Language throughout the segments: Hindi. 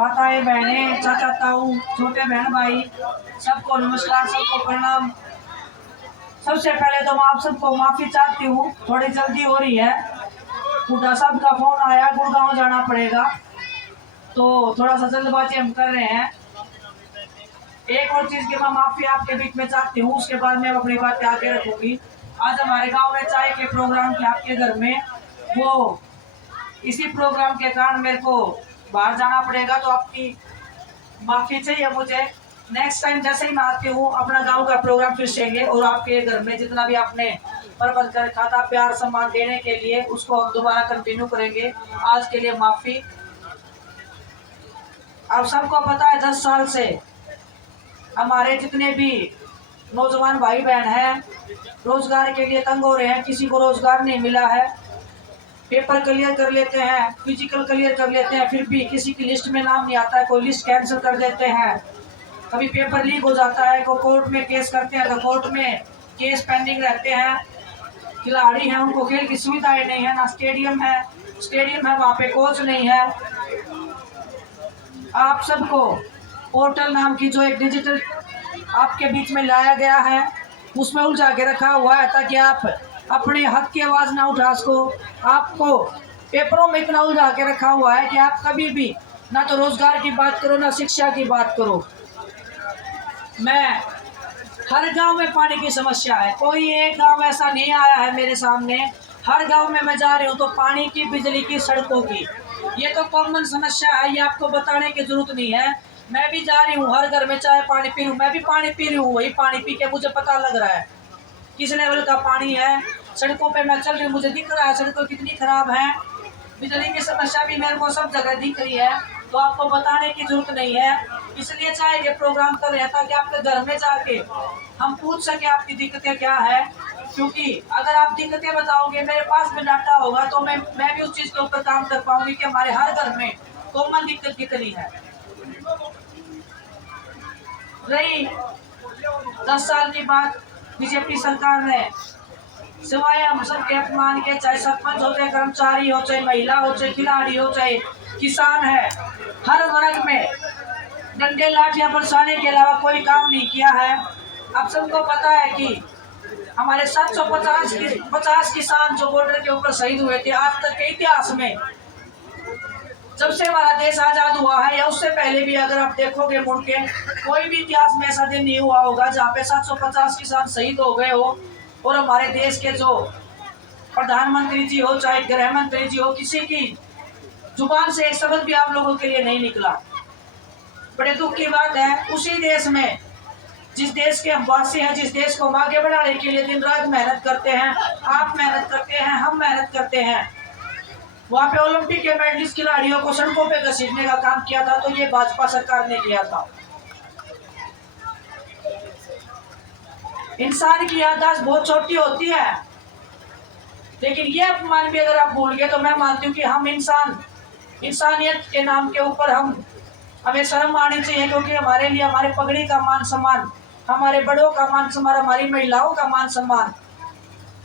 माताएं बहनें, चाचा ताऊ, छोटे बहन भाई, सबको नमस्कार, सबको प्रणाम। सबसे पहले तो मैं आप सबको माफी चाहती हूँ, थोड़ी जल्दी हो रही है। बुढ़ा साहब का फोन आया, गुड़गांव जाना पड़ेगा, तो थोड़ा सा जल्दबाजी हम कर रहे हैं। एक और चीज की मैं माफी आपके बीच में चाहती हूँ, उसके बाद मैं अपनी बातें आगे रखूंगी। आज हमारे गांव में चाय के प्रोग्राम थे आपके घर में, वो इसी प्रोग्राम के कारण मेरे को बाहर जाना पड़ेगा, तो आपकी माफी चाहिए मुझे। नेक्स्ट टाइम जैसे ही मैं आती हूँ, अपना गांव का प्रोग्राम फिर सेंगे और आपके घर में जितना भी आपने प्रबंध कर रखा था प्यार सम्मान देने के लिए, उसको हम दोबारा कंटिन्यू करेंगे। आज के लिए माफी। आप सबको पता है 10 साल से हमारे जितने भी नौजवान भाई बहन हैं रोजगार के लिए तंग हो रहे हैं, किसी को रोजगार नहीं मिला है। पेपर क्लियर कर लेते हैं, फिजिकल क्लियर कर लेते हैं, फिर भी किसी की लिस्ट में नाम नहीं आता है, कोई लिस्ट कैंसिल कर देते हैं। कभी पेपर लीक हो जाता है, कोई कोर्ट में केस करते हैं तो कोर्ट में केस पेंडिंग रहते हैं। खिलाड़ी हैं, उनको खेल की सुविधाएं नहीं है, ना स्टेडियम है, स्टेडियम है वहाँ पे कोच नहीं है। आप सबको पोर्टल नाम की जो एक डिजिटल आपके बीच में लाया गया है, उसमें उलझा के रखा हुआ है ताकि आप अपने हक की आवाज ना उठा सको। आपको पेपरों में इतना उलझा के रखा हुआ है कि आप कभी भी ना तो रोजगार की बात करो, ना शिक्षा की बात करो। मैं हर गांव में पानी की समस्या है, कोई एक गांव ऐसा नहीं आया है मेरे सामने। हर गांव में मैं जा रही हूँ तो पानी की, बिजली की, सड़कों की, ये तो कॉमन समस्या है, ये आपको बताने की जरूरत नहीं है। मैं भी जा रही हूँ, हर घर में चाय पानी पी रही हूँ, मैं भी पानी पी रही हूँ, वही पानी पी के मुझे पता लग रहा है किस लेवल का पानी है। सड़कों पे मैं चल रही हूँ, मुझे दिख रहा है सड़कों कितनी खराब है। बिजली की समस्या भी मेरे को सब जगह दिख रही है, तो आपको बताने की जरूरत नहीं है। इसलिए चाहे ये प्रोग्राम कर रहे हैं ताकि आपके घर में जाके हम पूछ सके आपकी दिक्कतें क्या है, क्योंकि अगर आप दिक्कतें बताओगे, मेरे पास में डाटा होगा, तो मैं भी उस चीज के ऊपर काम कर पाऊंगी कि हमारे हर घर में कॉमन दिक्कत कितनी है। रही 10 साल की बात, बीजेपी सरकार ने सिवाय हम सबके अपमान के, चाहे सरपंच हो, चाहे कर्मचारी हो, चाहे महिला हो, चाहे खिलाड़ी हो, चाहे किसान है, हर वर्ग में डंडे लाठियां बरसाने के अलावा कोई काम नहीं किया है। आप सबको पता है कि हमारे 750 किसान जो बॉर्डर के ऊपर शहीद हुए थे, आज तक के इतिहास में जब से हमारा देश आजाद हुआ है या उससे पहले भी अगर आप देखोगे मुड़ के, कोई भी इतिहास में ऐसा दिन नहीं हुआ होगा जहाँ पे 750 किसान शहीद हो गए हो और हमारे देश के जो प्रधानमंत्री जी हो, चाहे गृह मंत्री जी हो, किसी की जुबान से एक शब्द भी आप लोगों के लिए नहीं निकला। बड़े दुख की बात है, उसी देश में जिस देश के हम वासी हैं, जिस देश को हम आगे बढ़ाने के लिए दिन रात मेहनत करते हैं, आप मेहनत करते हैं, हम मेहनत करते हैं, वहाँ पे ओलंपिक के मेडलिस्ट खिलाड़ियों को सड़कों पे घसीटने का काम किया था, तो ये भाजपा सरकार ने किया था। इंसान की याददाश्त बहुत छोटी होती है, लेकिन ये अपमान भी अगर आप भूल गए तो मैं मानती हूँ कि हम इंसानियत के नाम के ऊपर हमें शर्म आनी चाहिए, क्योंकि हमारे लिए हमारे पगड़ी का मान सम्मान, हमारे बड़ों का मान सम्मान, हमारी महिलाओं का मान सम्मान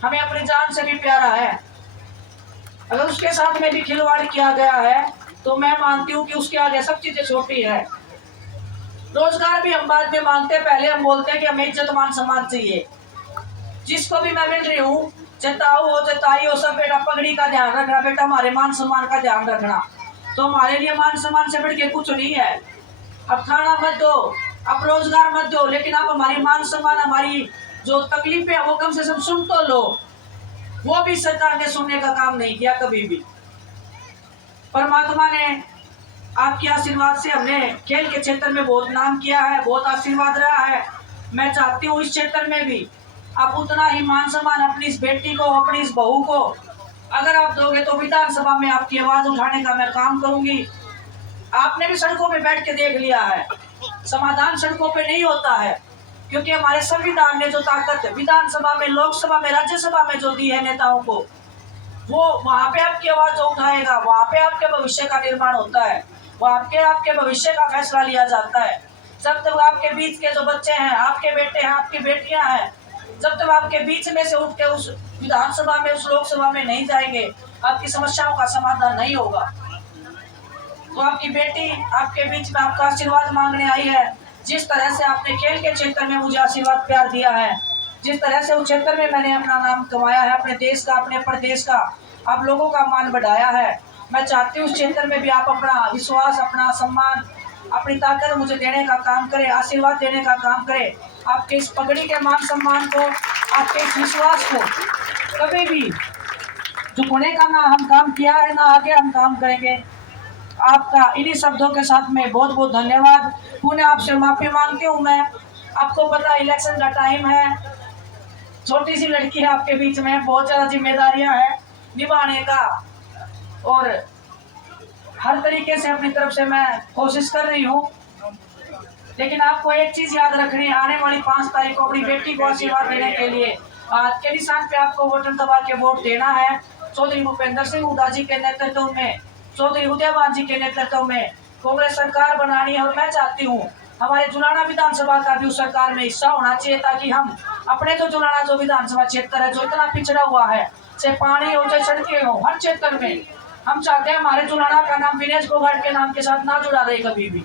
हमें अपनी जान से भी प्यारा है। अगर उसके साथ में भी खिलवाड़ किया गया है तो मैं मानती हूँ कि उसके आगे सब चीजें छोटी है। रोजगार भी हम बाद में मांगते, पहले हम बोलते हैं कि हमें इज्जत मान सम्मान चाहिए। जिसको भी मैं मिल रही हूँ, चेताऊ हो चेताई हो, सब बेटा पगड़ी का ध्यान रखना, बेटा हमारे मान सम्मान का ध्यान रखना। तो हमारे लिए मान सम्मान से बढ़ के कुछ नहीं है। अब खाना मत दो, अब रोजगार मत दो, लेकिन आप हमारी मान सम्मान, हमारी जो तकलीफें है वो कम से कम सुन तो लो। वो भी सरकार ने सुनने का काम नहीं किया कभी भी। परमात्मा ने आपके आशीर्वाद से हमने खेल के क्षेत्र में बहुत नाम किया है, बहुत आशीर्वाद रहा है। मैं चाहती हूँ इस क्षेत्र में भी आप उतना ही मान सम्मान अपनी इस बेटी को, अपनी इस बहू को अगर आप दोगे तो विधानसभा में आपकी आवाज उठाने का मैं काम करूंगी। आपने भी सड़कों पे बैठ के देख लिया है, समाधान सड़कों पे नहीं होता है, क्योंकि हमारे संविधान ने जो ताकत विधानसभा में, लोकसभा में, राज्यसभा में जो दी है नेताओं को, वो वहां पे आपकी आवाज उठाएगा, वहां पे आपके भविष्य का निर्माण होता है, वहां पे आपके भविष्य का फैसला लिया जाता है। जब तक आपके बीच के जो बच्चे हैं, आपके बेटे हैं, आपकी बेटियां हैं, जब तक आपके बीच में से उठ के उस विधानसभा में, उस लोकसभा में नहीं जाएंगे, आपकी समस्याओं का समाधान नहीं होगा। तो आपकी बेटी आपके बीच में आपका आशीर्वाद मांगने आई है। जिस तरह से आपने खेल के क्षेत्र में मुझे आशीर्वाद प्यार दिया है, जिस तरह से उस क्षेत्र में मैंने अपना नाम कमाया है, अपने देश का, अपने प्रदेश का, आप लोगों का मान बढ़ाया है, मैं चाहती हूँ उस क्षेत्र में भी आप अपना विश्वास, अपना सम्मान, अपनी ताकत मुझे देने का काम करें, आशीर्वाद देने का काम करें। आपके इस पगड़ी के मान सम्मान को, आपके इस विश्वास को कभी भी झुकने का ना हम काम किया है, ना आगे हम काम करेंगे। आपका इन्हीं शब्दों के साथ में बहुत बहुत धन्यवाद। पुनः आपसे माफी मांगती हूँ मैं। आपको पता इलेक्शन का टाइम है, छोटी सी लड़की है आपके बीच में, बहुत ज़्यादा जिम्मेदारियां हैं निभाने का, और हर तरीके से अपनी तरफ से मैं कोशिश कर रही हूँ। लेकिन आपको एक चीज याद रखनी है, आने वाली 5 तारीख को अपनी बेटी को आशीर्वाद देने के लिए आज के निशान पे आपको बटन दबा के वोट देना है। चौधरी भूपेंद्र सिंह हुड्डा जी के नेतृत्व में, चौधरी उदयवान जी के नेतृत्व में कांग्रेस सरकार बनानी है। और मैं चाहती हूँ हमारे जुलाना विधानसभा का भी उस सरकार में हिस्सा होना चाहिए, ताकि हम अपने जो जुलाना जो विधानसभा क्षेत्र है, जो इतना पिछड़ा हुआ है, चाहे पानी हो चाहे सड़कें हो, हर क्षेत्र में हम चाहते हैं हमारे जुलाना का नाम विनेश फोगाट के नाम के साथ ना जुड़ा रहे कभी भी।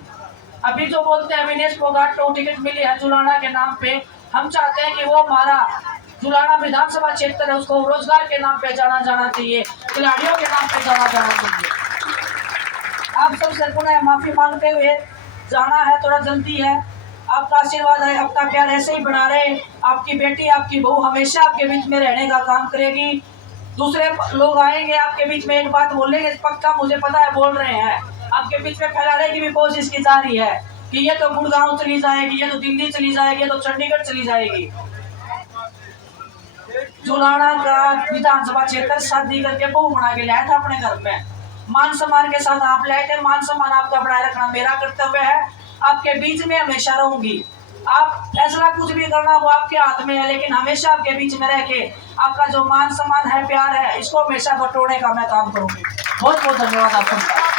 अभी जो बोलते हैं विनेश फोगाट को टिकट मिली है जुलाना के नाम पे, हम चाहते हैं कि वो हमारा जुलाना विधानसभा क्षेत्र है, उसको रोजगार के नाम पे जाना जाना चाहिए, खिलाड़ियों के नाम पे जाना जाना चाहिए। आप सबसे पुनः माफी मांगते हुए जाना है, थोड़ा जल्दी है। आपका आशीर्वाद है, आपका प्यार ऐसे ही बना रहे। आपकी बेटी, आपकी बहू हमेशा आपके बीच में रहने का काम करेगी। दूसरे लोग आएंगे आपके बीच में, एक बात बोलेंगे पक्का, मुझे पता है बोल रहे हैं, आपके बीच में फैलाने की भी कोशिश की जा रही है कि ये तो गुड़गांव चली जाएगी, ये तो दिल्ली चली जाएगी, ये तो चंडीगढ़ चली जाएगी। जुलाना का विधानसभा क्षेत्र शादी करके बहू बना के लाया था अपने घर में, मान सम्मान के साथ आप लाए थे। मान सम्मान आपका बनाए रखना मेरा कर्तव्य है। आपके बीच में हमेशा रहूंगी। आप फैसला कुछ भी करना वो आपके हाथ में है, लेकिन हमेशा आपके बीच में रह के आपका जो मान सम्मान है, प्यार है, इसको हमेशा बटोरने का मैं काम करूंगी। बहुत बहुत धन्यवाद आप सबका।